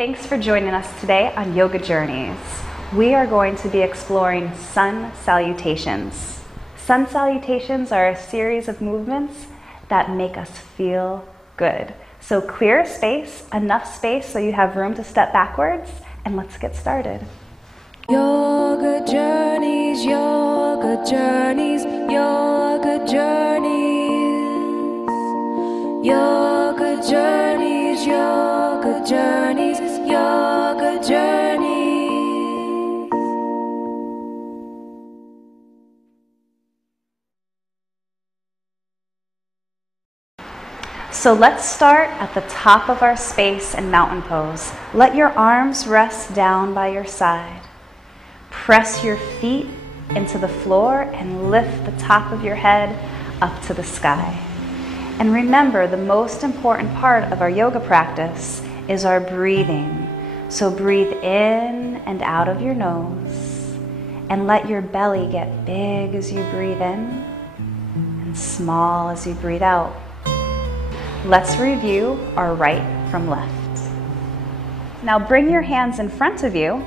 Thanks for joining us today on Yoga Journeys. We are going to be exploring Sun Salutations. Sun Salutations are a series of movements that make us feel good. So clear a space, enough space so you have room to step backwards, and let's get started. Yoga Journeys, Yoga Journeys, Yoga Journeys, Yoga Journeys, Yoga Journeys, Yoga Journeys. So let's start at the top of our space in mountain pose. Let your arms rest down by your side. Press your feet into the floor and lift the top of your head up to the sky. And remember, the most important part of our yoga practice is our breathing. So breathe in and out of your nose and let your belly get big as you breathe in and small as you breathe out. Let's review our right from left. Now bring your hands in front of you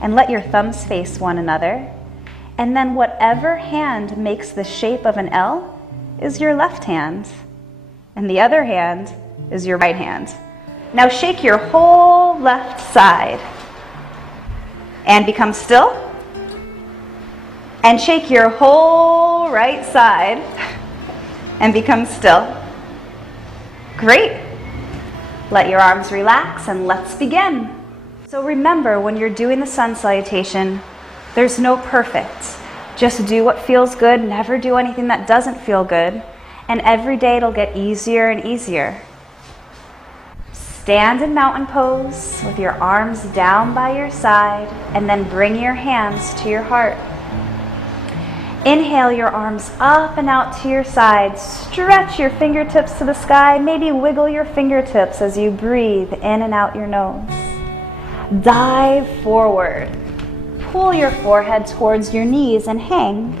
and let your thumbs face one another. And then whatever hand makes the shape of an L is your left hand. And the other hand is your right hand. Now shake your whole left side and become still. And shake your whole right side and become still. Great. Let your arms relax and let's begin. So remember, when you're doing the sun salutation, there's no perfect. Just do what feels good, never do anything that doesn't feel good, and every day it'll get easier and easier. Stand in mountain pose with your arms down by your side, and then bring your hands to your heart. Inhale your arms up and out to your sides. Stretch your fingertips to the sky. Maybe wiggle your fingertips as you breathe in and out your nose. Dive forward. Pull your forehead towards your knees and hang.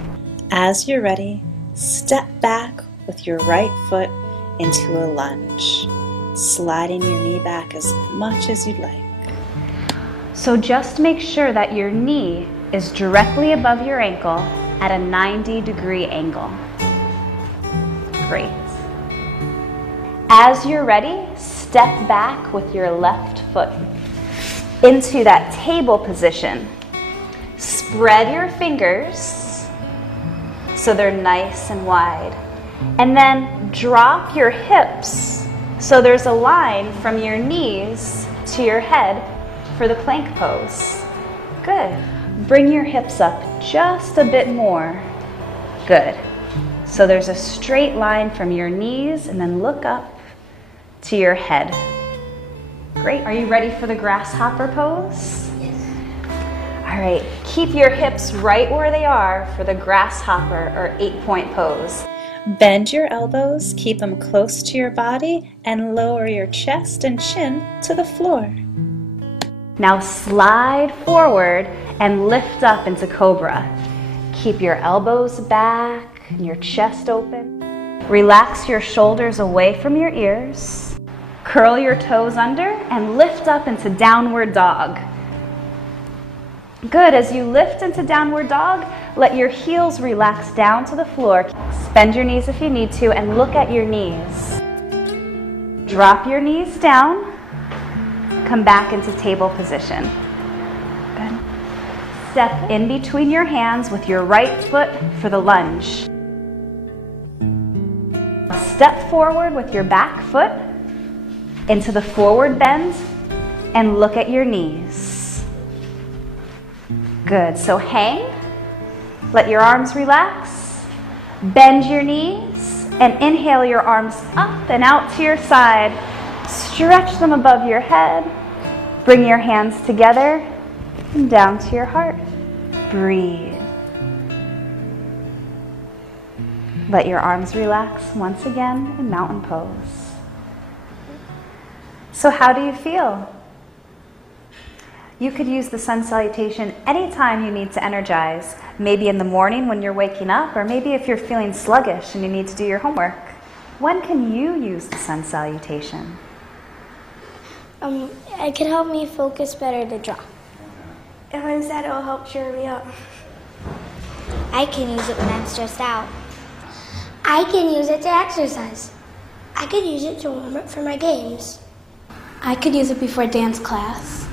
As you're ready, step back with your right foot into a lunge, sliding your knee back as much as you'd like. So just make sure that your knee is directly above your ankle at a 90-degree angle. Great. As you're ready, step back with your left foot into that table position. Spread your fingers so they're nice and wide. And then drop your hips so there's a line from your knees to your head for the plank pose. Good. Bring your hips up just a bit more. Good. So there's a straight line from your knees and then look up to your head. Great. Are you ready for the grasshopper pose? Yes. All right. Keep your hips right where they are for the grasshopper or 8-point pose. Bend your elbows, keep them close to your body, and lower your chest and chin to the floor. Now slide forward and lift up into Cobra. Keep your elbows back and your chest open. Relax your shoulders away from your ears. Curl your toes under and lift up into Downward Dog. Good. As you lift into Downward Dog, let your heels relax down to the floor. Bend your knees if you need to and look at your knees. Drop your knees down. Come back into table position. Good. Step in between your hands with your right foot for the lunge. Step forward with your back foot into the forward bend and look at your knees. Good. So hang. Let your arms relax. Bend your knees and inhale your arms up and out to your side. Stretch them above your head. Bring your hands together and down to your heart. Breathe. Let your arms relax once again in mountain pose. So how do you feel? You could use the sun salutation anytime you need to energize. Maybe in the morning when you're waking up, or maybe if you're feeling sluggish and you need to do your homework. When can you use the sun salutation? It can help me focus better to draw. If I'm sad, it'll help cheer me up. I can use it when I'm stressed out. I can use it to exercise. I could use it to warm up for my games. I could use it before dance class.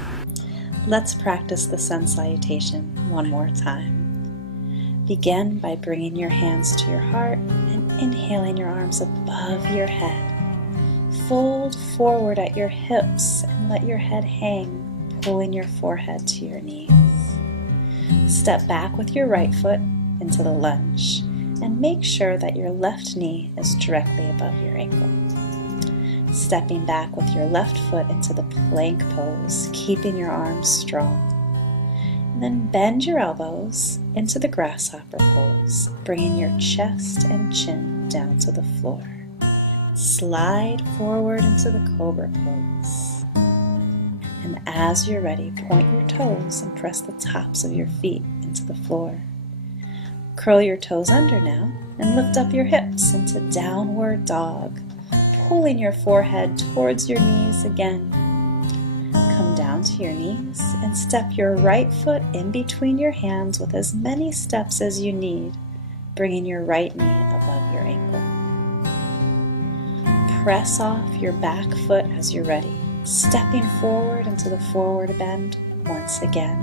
Let's practice the Sun Salutation one more time. Begin by bringing your hands to your heart and inhaling your arms above your head. Fold forward at your hips and let your head hang, pulling your forehead to your knees. Step back with your right foot into the lunge and make sure that your left knee is directly above your ankle. Stepping back with your left foot into the plank pose, keeping your arms strong. And then bend your elbows into the grasshopper pose, bringing your chest and chin down to the floor. Slide forward into the cobra pose. And as you're ready, point your toes and press the tops of your feet into the floor. Curl your toes under now and lift up your hips into downward dog, pulling your forehead towards your knees again. Come down to your knees and step your right foot in between your hands with as many steps as you need, bringing your right knee above your ankle. Press off your back foot as you're ready, stepping forward into the forward bend once again.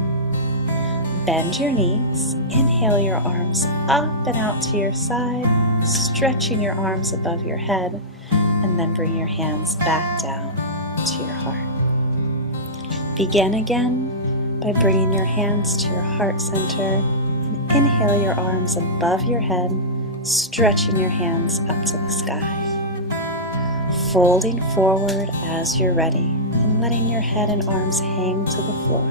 Bend your knees, inhale your arms up and out to your side, stretching your arms above your head, and then bring your hands back down to your heart. Begin again by bringing your hands to your heart center and inhale your arms above your head, stretching your hands up to the sky. Folding forward as you're ready and letting your head and arms hang to the floor.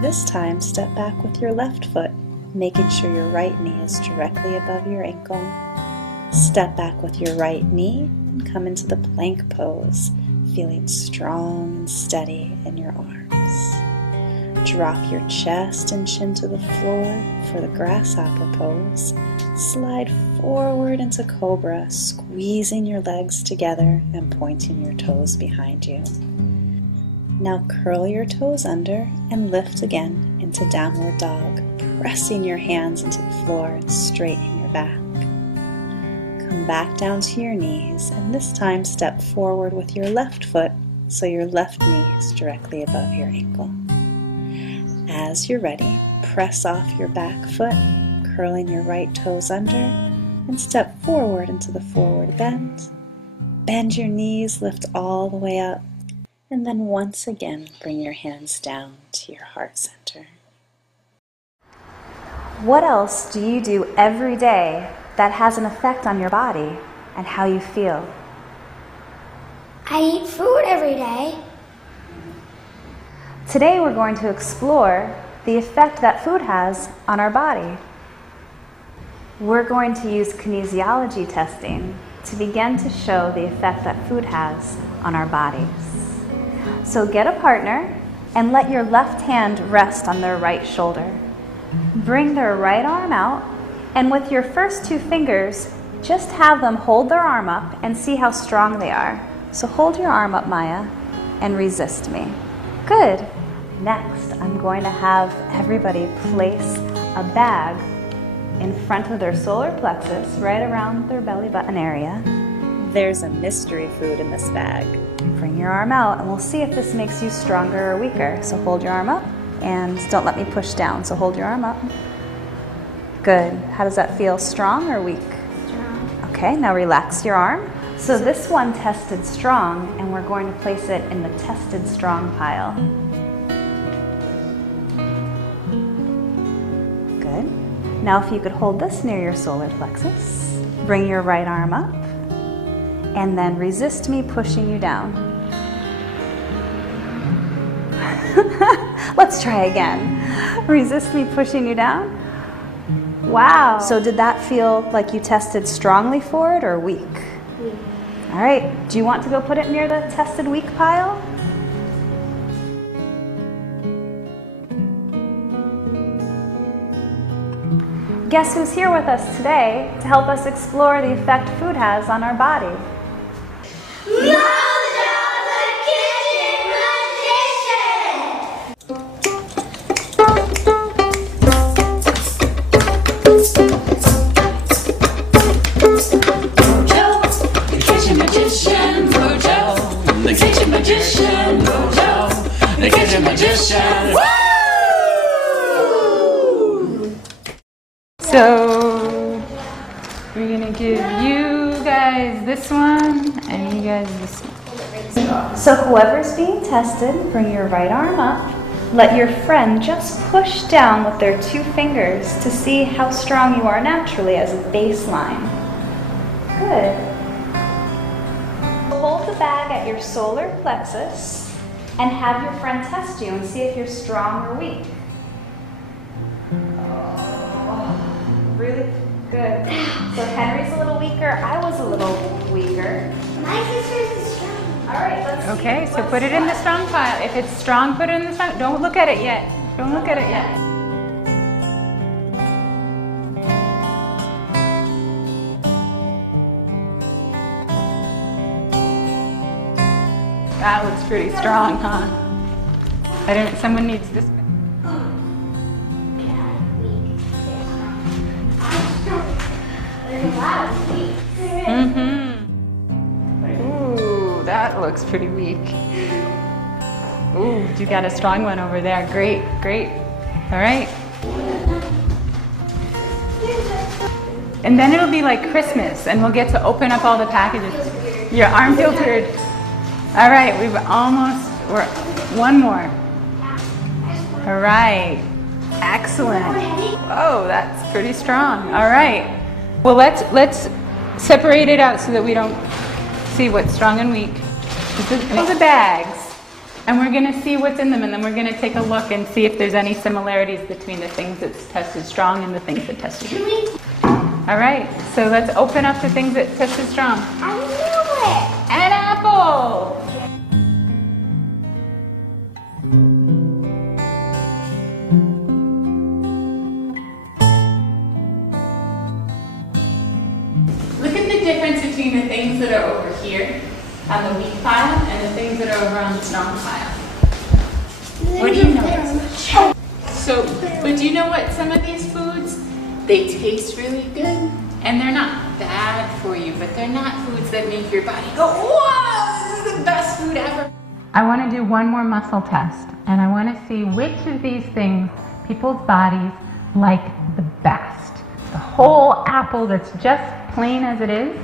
This time, step back with your left foot, making sure your right knee is directly above your ankle. Step back with your right knee and come into the plank pose, feeling strong and steady in your arms. Drop your chest and chin to the floor for the grasshopper pose. Slide forward into cobra, squeezing your legs together and pointing your toes behind you. Now curl your toes under and lift again into downward dog, pressing your hands into the floor and straighten your back. Come back down to your knees and this time step forward with your left foot so your left knee is directly above your ankle. As you're ready, press off your back foot, curling your right toes under, and step forward into the forward bend. Bend your knees, lift all the way up, and then once again bring your hands down to your heart center. What else do you do every day that has an effect on your body and how you feel? I eat fruit every day. Today we're going to explore the effect that food has on our body. We're going to use kinesiology testing to begin to show the effect that food has on our bodies. So get a partner and let your left hand rest on their right shoulder. Bring their right arm out, and with your first two fingers, just have them hold their arm up and see how strong they are. So hold your arm up, Maya, and resist me. Good. Next, I'm going to have everybody place a bag in front of their solar plexus, right around their belly button area. There's a mystery food in this bag. Bring your arm out and we'll see if this makes you stronger or weaker. So hold your arm up and don't let me push down. So hold your arm up. Good. How does that feel? Strong or weak? Strong. Okay, now relax your arm. So this one tested strong and we're going to place it in the tested strong pile. Good. Now if you could hold this near your solar plexus, bring your right arm up, and then resist me pushing you down. Let's try again. Resist me pushing you down. Wow. So did that feel like you tested strongly for it or weak? Weak. All right. Do you want to go put it near the tested weak pile? Guess who's here with us today to help us explore the effect food has on our body? Mojo the Kitchen So we're gonna give you guys this one and you guys this one. So whoever's being tested, bring your right arm up. Let your friend just push down with their 2 fingers to see how strong you are naturally as a baseline. Good. Hold the bag at your solar plexus and have your friend test you and see if you're strong or weak. Oh, really good. So Henry's a little weaker. I was a little weaker. My sister's is strong. All right, let's see. Okay, so put it in the strong pile. If it's strong, put it in the strong. Don't look at it yet. Don't look at it yet. That looks pretty strong, huh? Someone needs this. Ooh, that looks pretty weak. Ooh, you got a strong one over there. Great, great. All right. And then it'll be like Christmas, and we'll get to open up all the packages. Your arm filtered. All right, we're one more. All right, excellent. Oh, that's pretty strong. All right. Well, let's separate it out so that we don't see what's strong and weak. These are bags, and we're going to see what's in them, and then we're going to take a look and see if there's any similarities between the things that's tested strong and the things that tested weak. All right, so let's open up the things that tested strong. I knew it. An apple. Look at the difference between the things that are over here on the weak pile and the things that are over on the strong pile. What do you notice? But do you know what? Some of these foods, they taste really good and they're not bad for you, but they're not foods that make your body go, whoa, this is the best food ever. I want to do one more muscle test, and I want to see which of these things people's bodies like the best. The whole apple that's just plain as it is,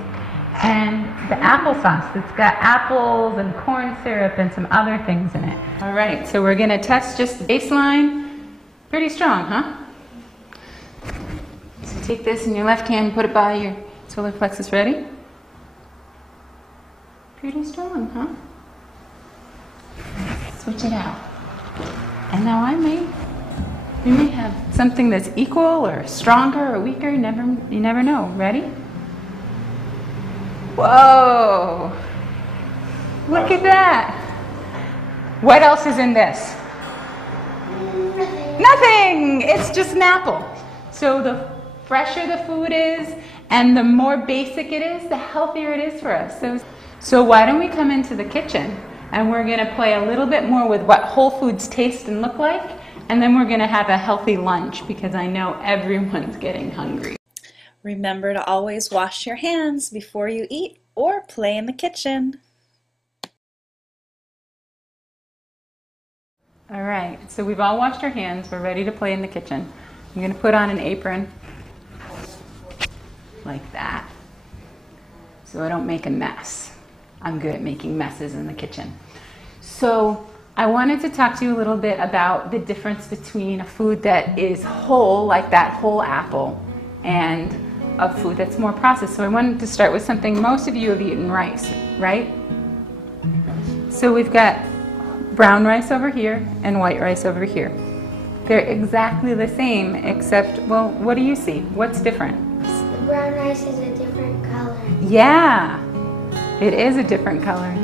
and the applesauce that's got apples and corn syrup and some other things in it. All right, so we're going to test just the baseline. Pretty strong, huh? So take this in your left hand, put it by your solar plexus. Ready? Pretty strong, huh? Switch it out. And now we may have something that's equal or stronger or weaker. You never know. Ready? Whoa! Look at that! What else is in this? Nothing! It's just an apple. So the fresher the food is and the more basic it is, the healthier it is for us. So why don't we come into the kitchen and we're going to play a little bit more with what whole foods taste and look like, and then we're going to have a healthy lunch because I know everyone's getting hungry. Remember to always wash your hands before you eat or play in the kitchen. All right, so we've all washed our hands. We're ready to play in the kitchen. I'm going to put on an apron like that so I don't make a mess. I'm good at making messes in the kitchen. So I wanted to talk to you a little bit about the difference between a food that is whole, like that whole apple, and a food that's more processed. So I wanted to start with something most of you have eaten: rice, right? So we've got brown rice over here and white rice over here. They're exactly the same, except, well, what do you see? What's different? The brown rice is a different color. Yeah, it is a different color.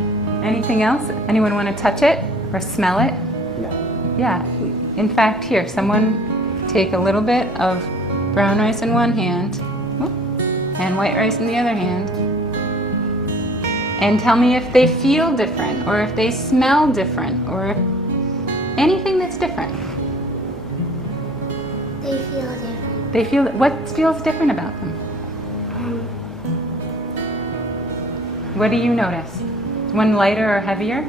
Anything else? Anyone want to touch it or smell it? No. Yeah, in fact, here, someone take a little bit of brown rice in one hand and white rice in the other hand, and tell me if they feel different or if they smell different or anything that's different. They feel different. They feel, what feels different about them? What do you notice? One lighter or heavier?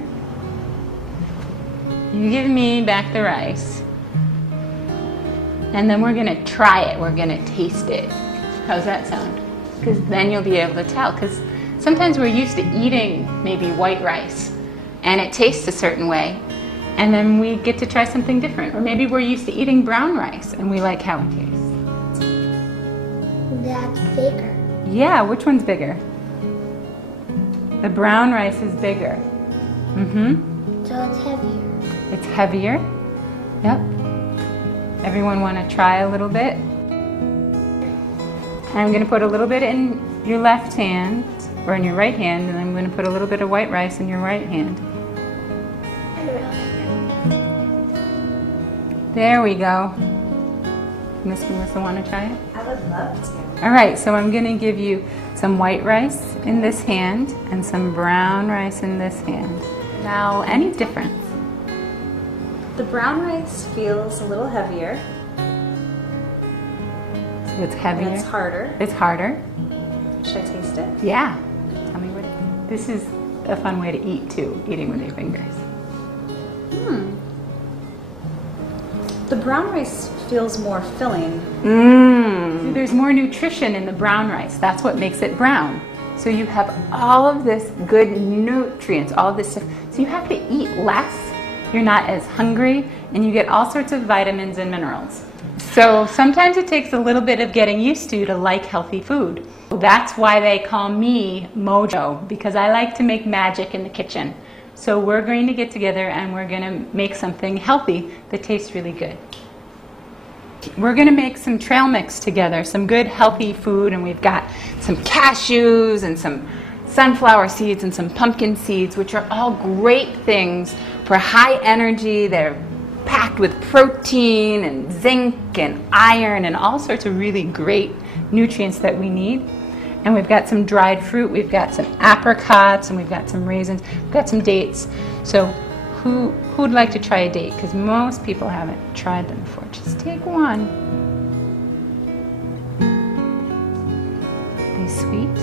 You give me back the rice. And then we're gonna try it, we're gonna taste it. How's that sound? Because then you'll be able to tell. Because sometimes we're used to eating maybe white rice and it tastes a certain way. And then we get to try something different. Or maybe we're used to eating brown rice and we like how it tastes. That's bigger. Yeah, which one's bigger? The brown rice is bigger. Mm-hmm. So it's heavier. It's heavier. Yep. Everyone want to try a little bit? I'm going to put a little bit in your left hand, or in your right hand, and I'm going to put a little bit of white rice in your right hand. There we go. Miss Melissa, want to try it? I would love to. All right, so I'm going to give you some white rice in this hand and some brown rice in this hand. Now, any difference? The brown rice feels a little heavier. So it's heavier. And it's harder. It's harder. Should I taste it? Yeah. Tell me what. This is a fun way to eat too, eating with your fingers. The brown rice feels more filling. There's more nutrition in the brown rice. That's what makes it brown. So you have all of this good nutrients, all of this stuff. So you have to eat less. You're not as hungry, and you get all sorts of vitamins and minerals. So sometimes it takes a little bit of getting used to like healthy food. That's why they call me Mojo, because I like to make magic in the kitchen. So we're going to get together and we're going to make something healthy that tastes really good. We're going to make some trail mix together, some good healthy food, and we've got some cashews and some sunflower seeds and some pumpkin seeds, which are all great things for high energy. They're packed with protein and zinc and iron and all sorts of really great nutrients that we need. And we've got some dried fruit, we've got some apricots, and we've got some raisins, we've got some dates. So who'd like to try a date? Because most people haven't tried them before. Just take one. Are they sweet?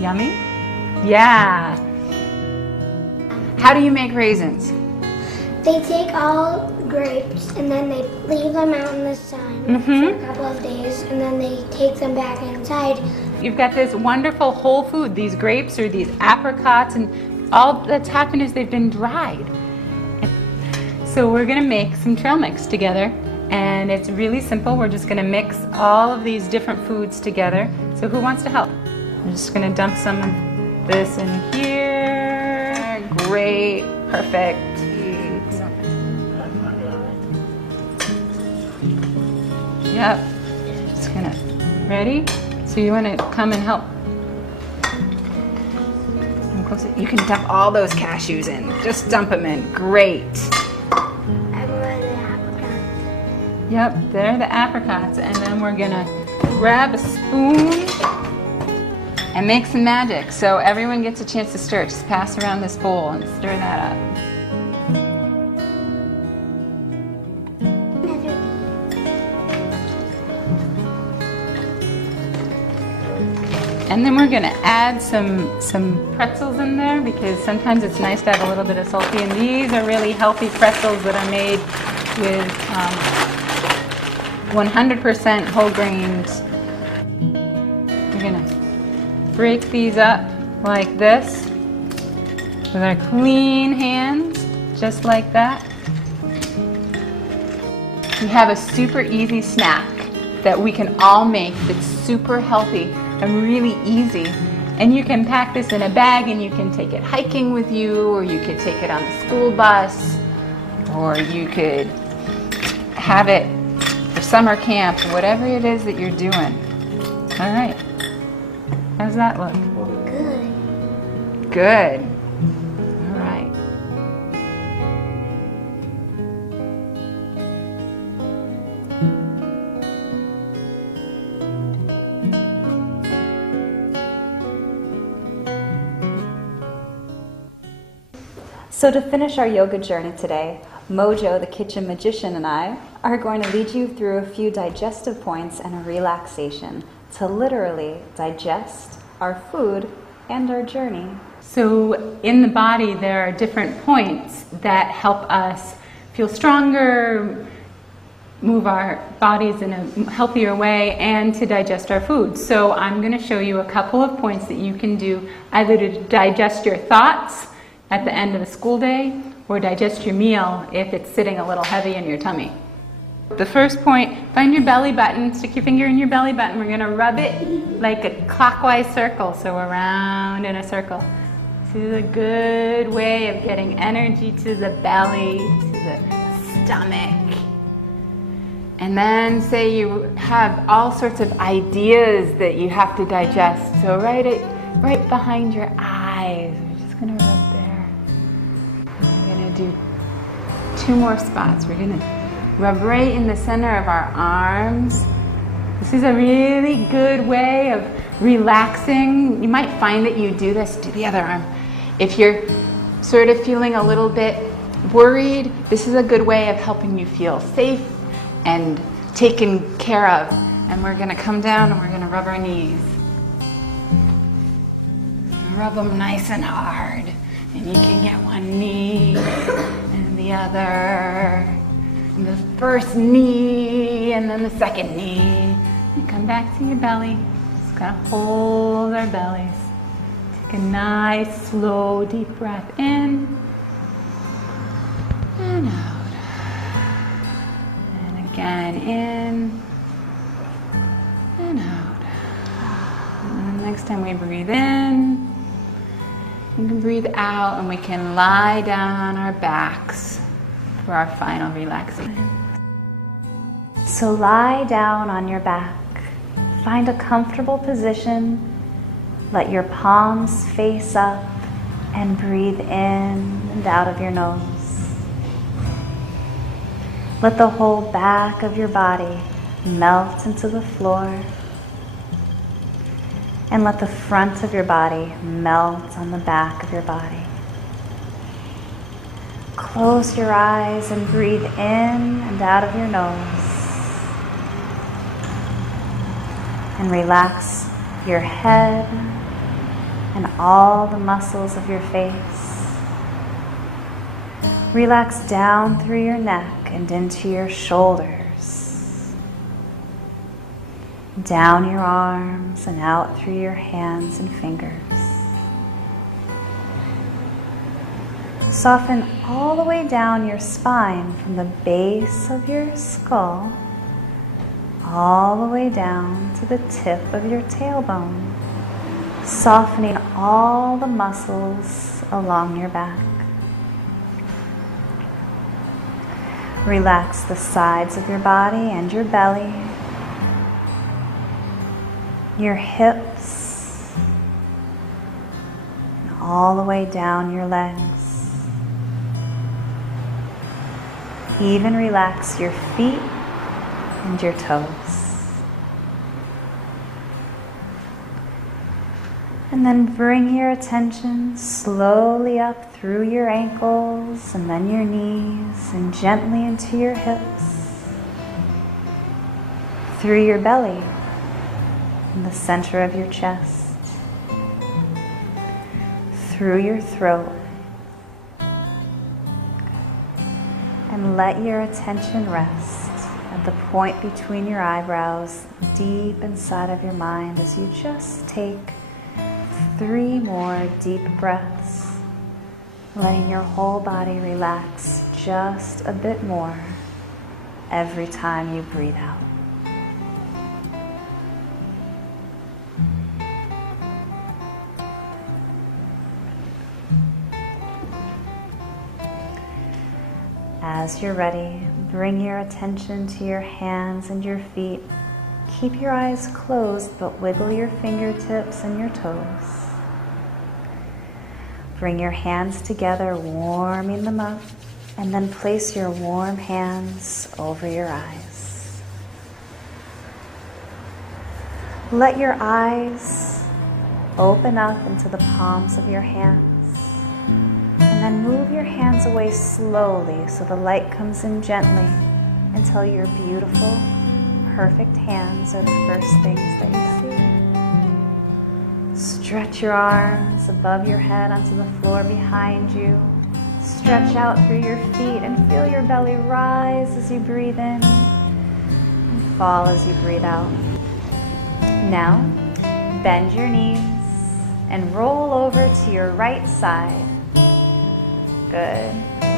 Yummy? Yeah. How do you make raisins? They take all grapes and then they leave them out in the sun for a couple of days, and then they take them back inside. You've got this wonderful whole food, these grapes or these apricots, and all that's happened is they've been dried. So we're going to make some trail mix together, and it's really simple. We're just going to mix all of these different foods together. So who wants to help? I'm just going to dump some of this in here. Great, perfect. Yep, just gonna, ready? So you wanna come and help? Come closer. You can dump all those cashews in. Just dump them in, great. Everyone the apricots. Yep, they're the apricots. And then we're gonna grab a spoon and make some magic. So everyone gets a chance to stir. Just pass around this bowl and stir that up. And then we're going to add some pretzels in there, because sometimes it's nice to have a little bit of salty. And these are really healthy pretzels that are made with 100% whole grains. We're going to break these up like this with our clean hands, just like that. We have a super easy snack that we can all make that's super healthy and really easy. And you can pack this in a bag and you can take it hiking with you, or you could take it on the school bus, or you could have it for summer camp, whatever it is that you're doing. All right. How's that look? Good. Good. All right. So to finish our yoga journey today, Mojo the Kitchen Magician and I are going to lead you through a few digestive points and a relaxation to literally digest our food and our journey. So in the body, there are different points that help us feel stronger, move our bodies in a healthier way, and to digest our food. So I'm going to show you a couple of points that you can do either to digest your thoughts at the end of the school day or digest your meal if it's sitting a little heavy in your tummy. The first point, find your belly button, stick your finger in your belly button. We're going to rub it like a clockwise circle, so around in a circle. This is a good way of getting energy to the belly, to the stomach. And then say you have all sorts of ideas that you have to digest. So right behind your eyes. We're just going to rub there. We're going to do 2 more spots. We're going to rub right in the center of our arms. This is a really good way of relaxing. You might find that you do this to the other arm. If you're sort of feeling a little bit worried, this is a good way of helping you feel safe and taken care of. And we're going to come down and we're going to rub our knees. Rub them nice and hard. And you can get one knee and the other. And the first knee and then the second knee. And come back to your belly. Just going to hold our bellies. Take a nice, slow, deep breath in and out. And again, in and out. And the next time we breathe in, we can breathe out and we can lie down on our backs for our final relaxation. So lie down on your back. Find a comfortable position. Let your palms face up and breathe in and out of your nose. Let the whole back of your body melt into the floor. And let the front of your body melt on the back of your body. Close your eyes and breathe in and out of your nose. And relax your head and all the muscles of your face. Relax down through your neck and into your shoulders. Down your arms and out through your hands and fingers. Soften all the way down your spine from the base of your skull all the way down to the tip of your tailbone, softening all the muscles along your back. Relax the sides of your body and your belly, your hips, and all the way down your legs. Even relax your feet and your toes. And then bring your attention slowly up through your ankles and then your knees and gently into your hips, through your belly and the center of your chest, through your throat. And let your attention rest at the point between your eyebrows, deep inside of your mind, as you just take 3 more deep breaths, letting your whole body relax just a bit more every time you breathe out. As you're ready, bring your attention to your hands and your feet. Keep your eyes closed, but wiggle your fingertips and your toes. Bring your hands together, warming them up, and then place your warm hands over your eyes. Let your eyes open up into the palms of your hands. And then move your hands away slowly so the light comes in gently until your beautiful, perfect hands are the first things that you see. Stretch your arms above your head onto the floor behind you. Stretch out through your feet and feel your belly rise as you breathe in and fall as you breathe out. Now, bend your knees and roll over to your right side. Good.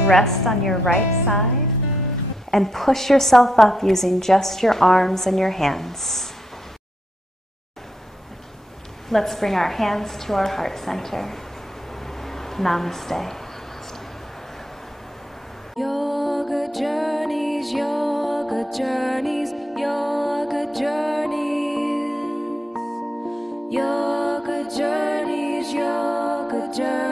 Rest on your right side and push yourself up using just your arms and your hands. Let's bring our hands to our heart center. Namaste. Yoga journeys, yoga journeys, yoga journeys, yoga journeys, yoga journeys.